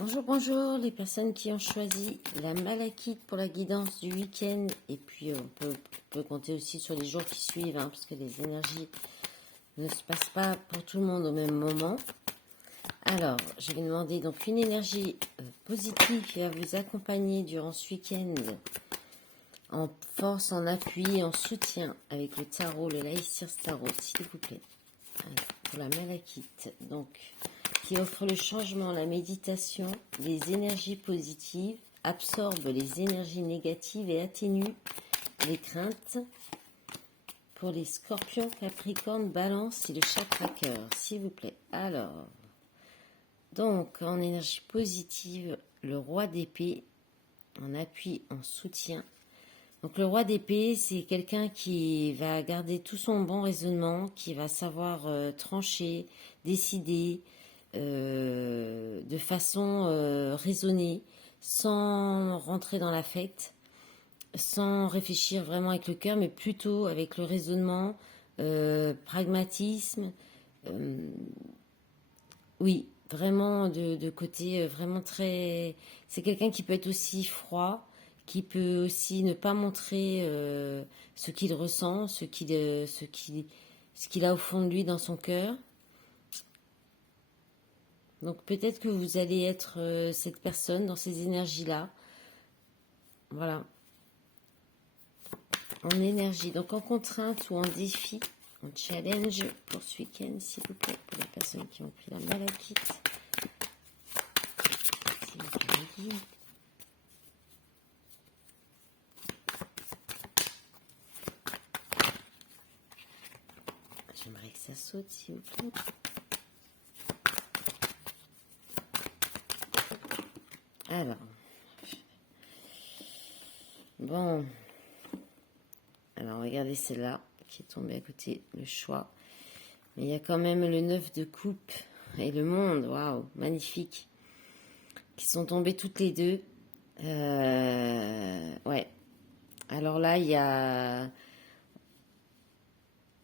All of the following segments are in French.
Bonjour, bonjour les personnes qui ont choisi la malachite pour la guidance du week-end. Et puis on peut compter aussi sur les jours qui suivent, hein, parce que les énergies ne se passent pas pour tout le monde au même moment. Alors, je vais demander donc une énergie positive qui va vous accompagner durant ce week-end en force, en appui, en soutien avec le tarot, le Laïcir Tarot, s'il vous plaît. Alors, pour la malachite, donc, qui offre le changement, la méditation, les énergies positives, absorbe les énergies négatives et atténue les craintes. Pour les scorpions, capricornes, balance et le chakra cœur, s'il vous plaît. Alors, donc, en énergie positive, le roi d'épée, en appui, en soutien. Donc le roi d'épée, c'est quelqu'un qui va garder tout son bon raisonnement, qui va savoir trancher, décider de façon raisonnée, sans rentrer dans l'affect, sans réfléchir vraiment avec le cœur, mais plutôt avec le raisonnement, pragmatisme. Oui, vraiment de côté vraiment très... C'est quelqu'un qui peut être aussi froid, qui peut aussi ne pas montrer ce qu'il ressent, ce qu'il a au fond de lui dans son cœur. Donc peut-être que vous allez être cette personne dans ces énergies-là. Voilà. En énergie, donc en contrainte ou en défi, en challenge pour ce week-end, s'il vous plaît, pour les personnes qui ont pris la malachite. S'il vous plaît. J'aimerais que ça saute, s'il vous plaît. Alors. Bon. Alors, regardez celle-là qui est tombée à côté, le choix. Mais il y a quand même le 9 de coupe et le monde. Waouh, magnifique. Qui sont tombés toutes les deux. Ouais. Alors là, il y a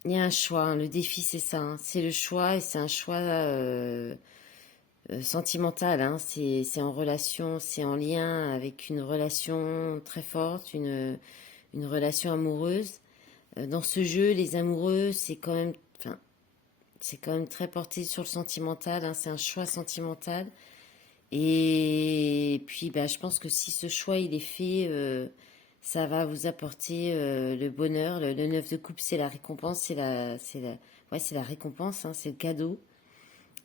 un choix. Hein. Le défi, c'est ça. Hein. C'est le choix et c'est un choix sentimental. Hein. C'est en relation, c'est en lien avec une relation très forte, une relation amoureuse. Dans ce jeu, les amoureux, c'est quand même très porté sur le sentimental. Hein. C'est un choix sentimental. Et puis, je pense que si ce choix il est fait, ça va vous apporter le bonheur. Le 9 de coupe, c'est la récompense, c'est la récompense, hein, c'est le cadeau.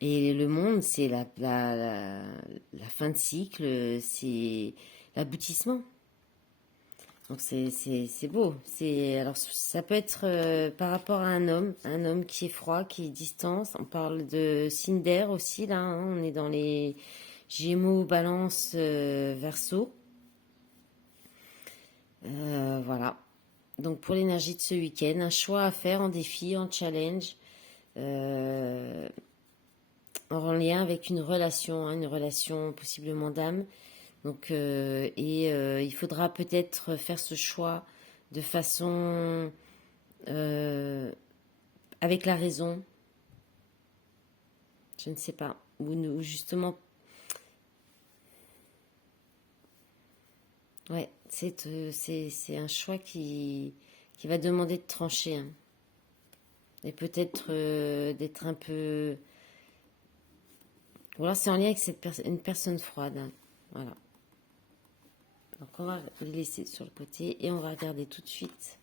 Et le monde, c'est la fin de cycle, c'est l'aboutissement. Donc c'est beau. Alors ça peut être par rapport à un homme qui est froid, qui est distance. On parle de Cinder aussi là. Hein, on est dans les Gémeaux, Balance, Verseau. Voilà. Donc pour l'énergie de ce week-end, un choix à faire en défi, en challenge, en lien avec une relation possiblement d'âme. Donc il faudra peut-être faire ce choix de façon avec la raison. Je ne sais pas. Ou justement. Ouais, c'est un choix qui va demander de trancher. Hein. Et peut-être d'être un peu. Ou alors c'est en lien avec une personne froide. Hein. Voilà. Donc on va les laisser sur le côté et on va regarder tout de suite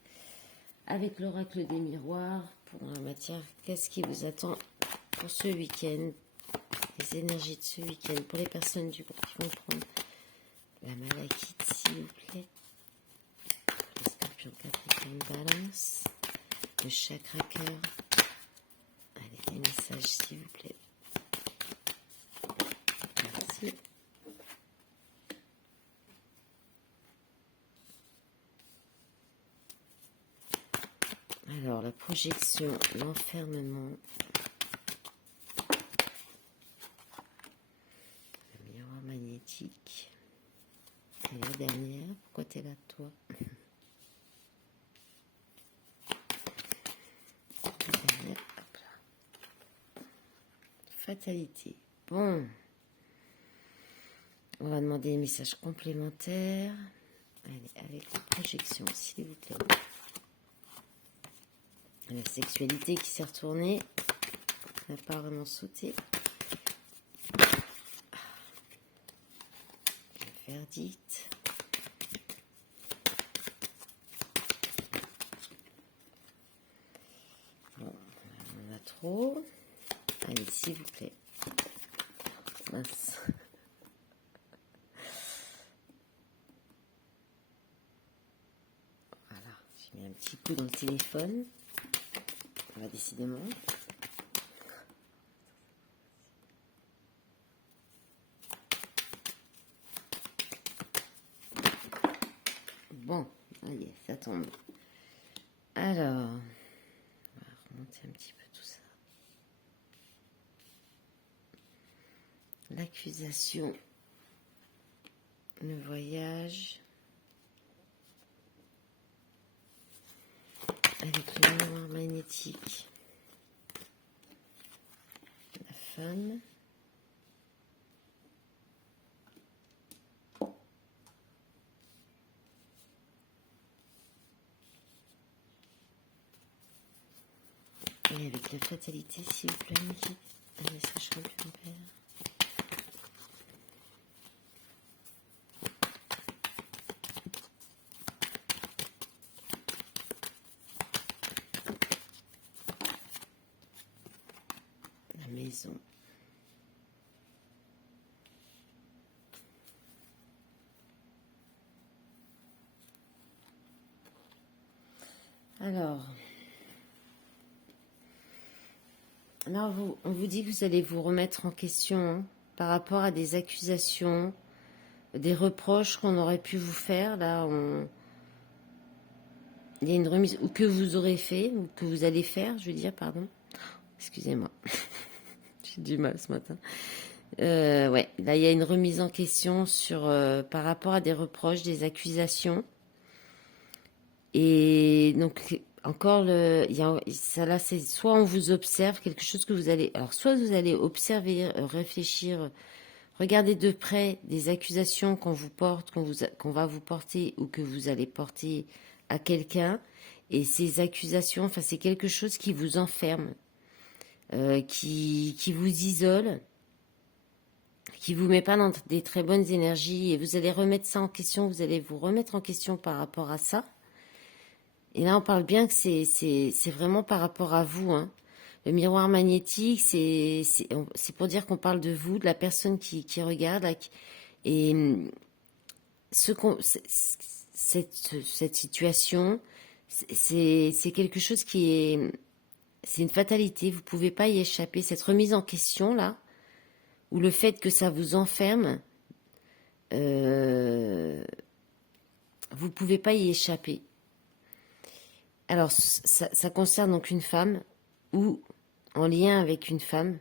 avec l'oracle des miroirs pour la matière. Qu'est-ce qui vous attend pour ce week-end? Les énergies de ce week-end pour les personnes du groupe qui vont prendre la malachite, s'il vous plaît. Le scorpion, capricorne, balance. Le chakra cœur. Allez, des messages, s'il vous plaît. Merci. Alors, la projection, l'enfermement. Le miroir magnétique. Et la dernière, pourquoi t'es là, toi? La dernière, hop là. Fatalité. Bon. On va demander des messages complémentaires. Allez, avec la projection, s'il vous plaît. La sexualité qui s'est retournée. On n'a pas vraiment sauté. Le verdict. Bon, on en a trop. Allez, s'il vous plaît. Mince. Voilà, j'ai mis un petit coup dans le téléphone. Voilà, décidément. Bon, allez, ça tombe. Alors, on va remonter un petit peu tout ça. L'accusation, le voyage, avec le miroir magnétique, la femme, et avec la fatalité, s'il vous plaît, Mickey, un message complémentaire. La maison. Alors, là, on vous dit que vous allez vous remettre en question hein, par rapport à des accusations, des reproches qu'on aurait pu vous faire. Là, il y a une remise, ou que vous aurez fait, ou que vous allez faire, je veux dire, pardon. Excusez-moi, j'ai du mal ce matin. Ouais, là, il y a une remise en question sur, par rapport à des reproches, des accusations. Et donc, encore, ça là, c'est soit on vous observe, quelque chose que vous allez... Alors, soit vous allez observer, réfléchir, regarder de près des accusations qu'on vous porte, qu'on va vous porter ou que vous allez porter à quelqu'un. Et ces accusations, enfin, c'est quelque chose qui vous enferme, qui vous isole, qui vous met pas dans des très bonnes énergies. Et vous allez remettre ça en question, vous allez vous remettre en question par rapport à ça. Et là, on parle bien que c'est vraiment par rapport à vous. Hein. Le miroir magnétique, c'est pour dire qu'on parle de vous, de la personne qui regarde. Là, et cette situation, c'est quelque chose qui est... C'est une fatalité, vous ne pouvez pas y échapper. Cette remise en question, là, ou le fait que ça vous enferme, vous ne pouvez pas y échapper. Alors, ça concerne donc une femme, ou en lien avec une femme,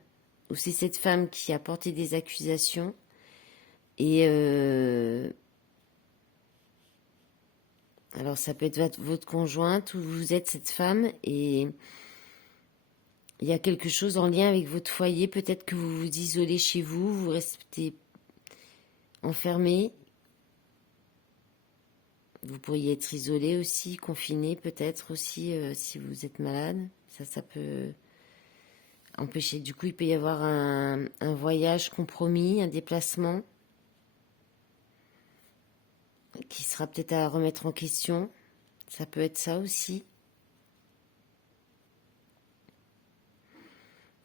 ou c'est cette femme qui a porté des accusations, et alors ça peut être votre conjointe, ou vous êtes cette femme, et il y a quelque chose en lien avec votre foyer, peut-être que vous vous isolez chez vous, vous restez enfermé. Vous pourriez être isolé aussi, confiné peut-être aussi, si vous êtes malade. Ça peut empêcher. Du coup, il peut y avoir un voyage compromis, un déplacement qui sera peut-être à remettre en question. Ça peut être ça aussi.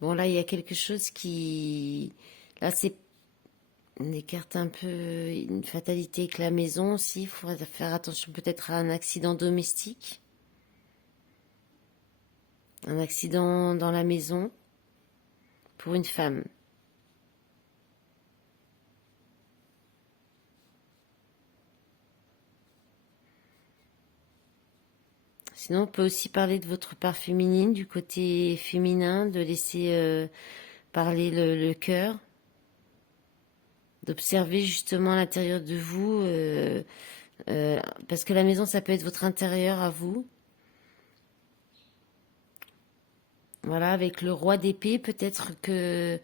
Bon, là, il y a quelque chose qui... Là, c'est... On écarte un peu une fatalité avec la maison aussi. Il faudrait faire attention peut-être à un accident domestique. Un accident dans la maison pour une femme. Sinon, on peut aussi parler de votre part féminine, du côté féminin, de laisser parler le cœur, d'observer justement l'intérieur de vous, parce que la maison, ça peut être votre intérieur à vous. Voilà, avec le roi d'épée, peut-être que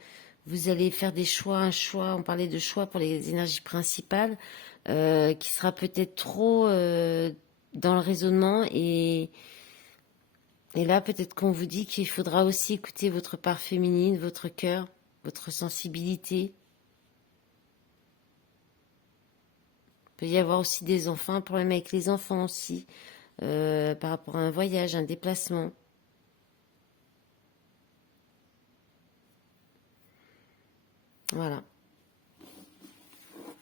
vous allez faire des choix, un choix, on parlait de choix pour les énergies principales, qui sera peut-être trop dans le raisonnement et là peut-être qu'on vous dit qu'il faudra aussi écouter votre part féminine, votre cœur, votre sensibilité. Il peut y avoir aussi des enfants, un problème avec les enfants aussi, par rapport à un voyage, un déplacement. Voilà.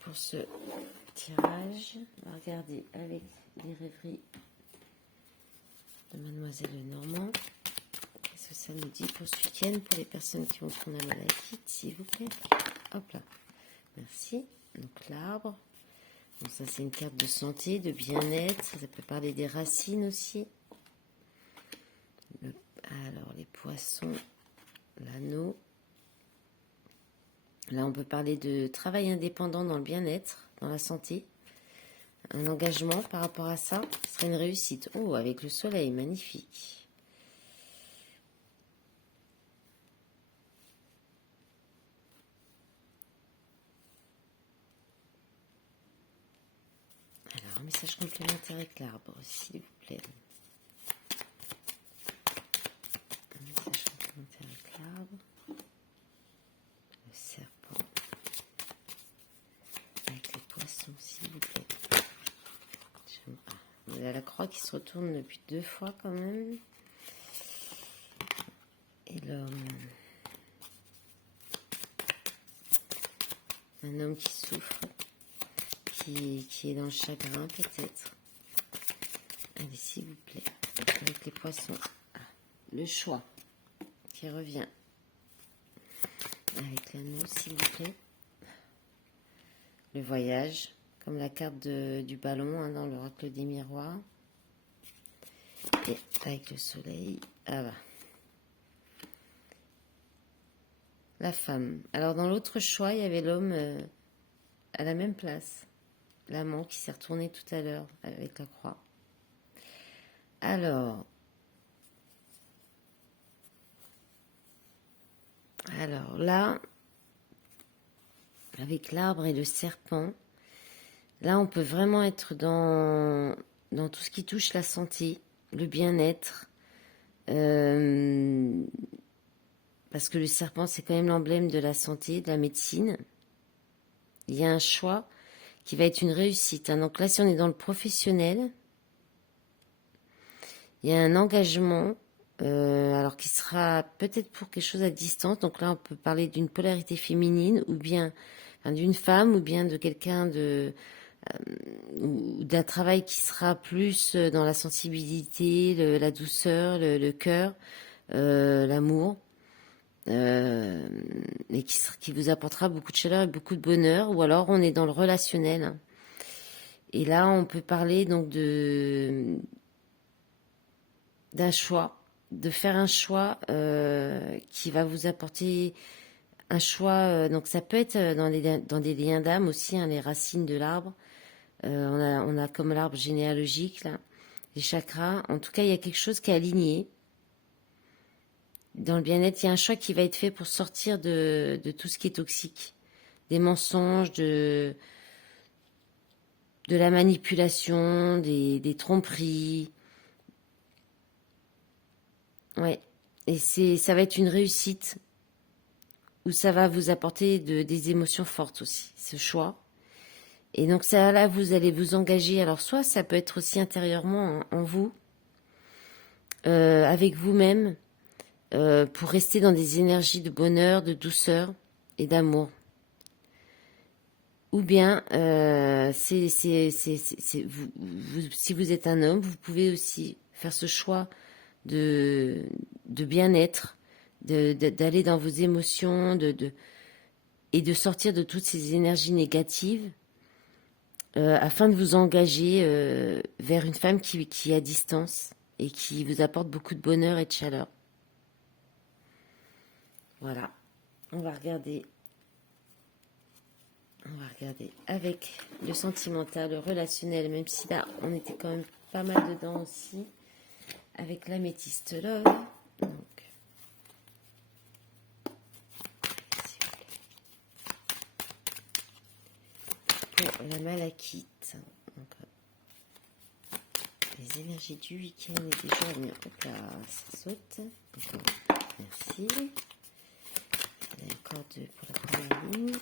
Pour ce tirage, on va regarder avec les rêveries de Mademoiselle Lenormand. Qu'est-ce que ça nous dit pour ce week-end, pour les personnes qui vont prendre la malachite, s'il vous plaît. Hop là. Merci. Donc l'arbre. Donc ça, c'est une carte de santé, de bien-être. Ça peut parler des racines aussi. Alors, les poissons, l'anneau. Là, on peut parler de travail indépendant dans le bien-être, dans la santé. Un engagement par rapport à ça, ce serait une réussite. Oh, avec le soleil, magnifique. Alors, un message complémentaire avec l'arbre, s'il vous plaît. Un message complémentaire avec l'arbre. Le serpent. Avec les poissons, s'il vous plaît. Il y a la croix qui se retourne depuis 2 fois quand même. Et l'homme. Un homme qui souffre, qui est dans le chagrin peut-être. Allez, s'il vous plaît. Avec les poissons. Ah, le choix qui revient. Avec l'anneau, s'il vous plaît. Le voyage, comme la carte du ballon hein, dans l'oracle des miroirs. Et avec le soleil, ah bah. La femme. Alors dans l'autre choix, il y avait l'homme à la même place. L'amant qui s'est retourné tout à l'heure avec la croix. Alors là, avec l'arbre et le serpent, là on peut vraiment être dans tout ce qui touche la santé, le bien-être, parce que le serpent c'est quand même l'emblème de la santé, de la médecine. Il y a un choix qui va être une réussite. Hein. Donc là, si on est dans le professionnel, il y a un engagement, alors qui sera peut-être pour quelque chose à distance. Donc là, on peut parler d'une polarité féminine, ou bien d'une femme, ou bien de quelqu'un ou d'un travail qui sera plus dans la sensibilité, la douceur, le cœur, l'amour. Et qui vous apportera beaucoup de chaleur et beaucoup de bonheur, ou alors on est dans le relationnel. Et là, on peut parler donc d'un choix, de faire un choix qui va vous apporter un choix. Donc ça peut être dans des liens d'âme aussi, hein, les racines de l'arbre. On a comme l'arbre généalogique, là, les chakras. En tout cas, il y a quelque chose qui est aligné. Dans le bien-être, il y a un choix qui va être fait pour sortir de tout ce qui est toxique. Des mensonges, de la manipulation, des tromperies. Ouais. Et ça va être une réussite où ça va vous apporter des émotions fortes aussi, ce choix. Et donc ça, là, vous allez vous engager. Alors soit ça peut être aussi intérieurement en vous, avec vous-même, pour rester dans des énergies de bonheur, de douceur et d'amour. Ou bien, si vous êtes un homme, vous pouvez aussi faire ce choix de bien-être, d'aller dans vos émotions, et de sortir de toutes ces énergies négatives, afin de vous engager vers une femme qui est à distance et qui vous apporte beaucoup de bonheur et de chaleur. Voilà, on va regarder avec le sentimental, le relationnel, même si là, on était quand même pas mal dedans aussi, avec l'améthyste love. Donc, s'il vous plaît. la malachite. Donc, les énergies du week-end et des jours. Hop là, ça saute. Encore. Merci. Il y a encore deux pour la première ligne.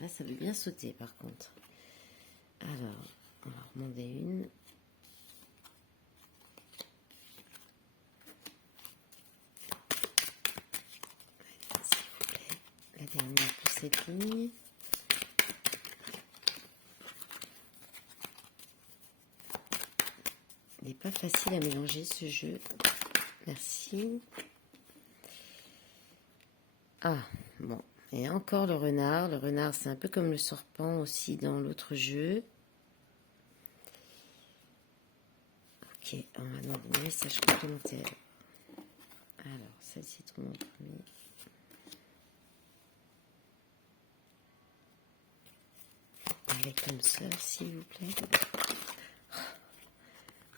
Là, ça veut bien sauter par contre. Alors, on va remonter une. S'il vous plaît. La dernière pour cette ligne. Il n'est pas facile à mélanger ce jeu. Merci. Ah, bon. Et encore le renard. Le renard, c'est un peu comme le serpent aussi dans l'autre jeu. Ok, on va demander des messages complémentaires. Alors, celle-ci tout le monde premier. Avec l'âme sœur, s'il vous plaît.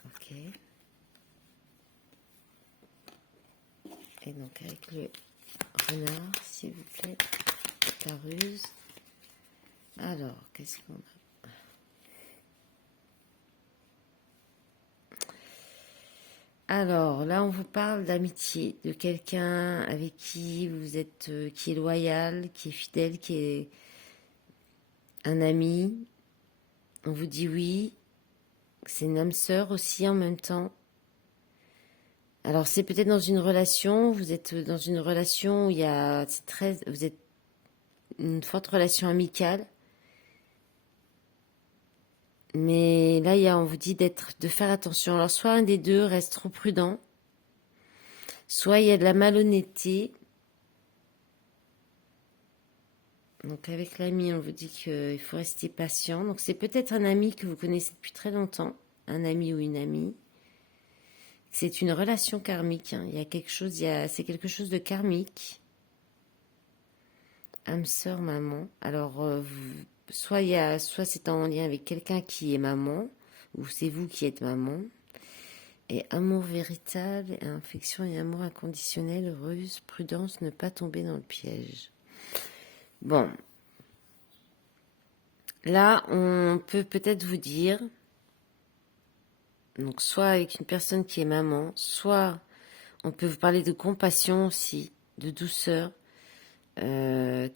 Ok. Et donc avec le renard, s'il vous plaît. La ruse. Alors, qu'est-ce qu'on a? Alors, là, on vous parle d'amitié, de quelqu'un avec qui vous êtes, qui est loyal, qui est fidèle, qui est un ami. On vous dit oui. C'est une âme sœur aussi en même temps. Alors, c'est peut-être dans une relation, vous êtes dans une relation où il y a, vous êtes une forte relation amicale. Mais là, on vous dit de faire attention. Alors, soit un des deux reste trop prudent, soit il y a de la malhonnêteté. Donc, avec l'ami, on vous dit qu'il faut rester patient. Donc, c'est peut-être un ami que vous connaissez depuis très longtemps, un ami ou une amie. C'est une relation karmique. Hein. Il y a quelque chose, c'est quelque chose de karmique. Âme sœur, maman. Alors, soit c'est en lien avec quelqu'un qui est maman, ou c'est vous qui êtes maman. Et amour véritable, affection et amour inconditionnel, ruse, prudence, ne pas tomber dans le piège. Bon. Là, on peut peut-être vous dire, donc soit avec une personne qui est maman, soit on peut vous parler de compassion aussi, de douceur, alors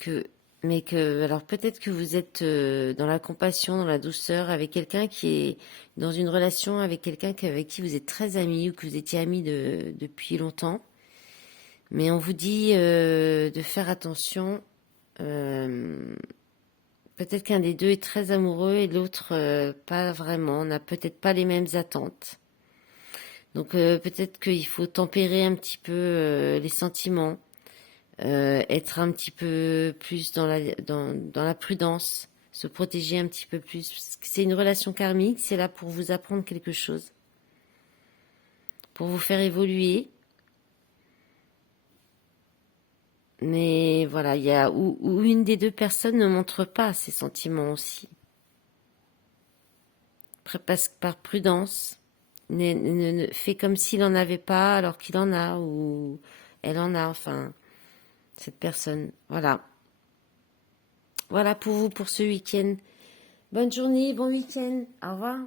peut-être que vous êtes dans la compassion, dans la douceur, avec quelqu'un qui est dans une relation avec quelqu'un avec qui vous êtes très amis ou que vous étiez amis depuis longtemps. Mais on vous dit de faire attention. Peut-être qu'un des deux est très amoureux et l'autre pas vraiment. On n'a peut-être pas les mêmes attentes. Donc peut-être qu'il faut tempérer un petit peu les sentiments. Être un petit peu plus dans la prudence, se protéger un petit peu plus. Parce que c'est une relation karmique, c'est là pour vous apprendre quelque chose, pour vous faire évoluer. Mais voilà, il y a où une des deux personnes ne montre pas ses sentiments aussi. Parce que par prudence, fait comme s'il en avait pas alors qu'il en a, ou elle en a, enfin, cette personne. Voilà. Voilà pour vous pour ce week-end. Bonne journée, bon week-end. Au revoir.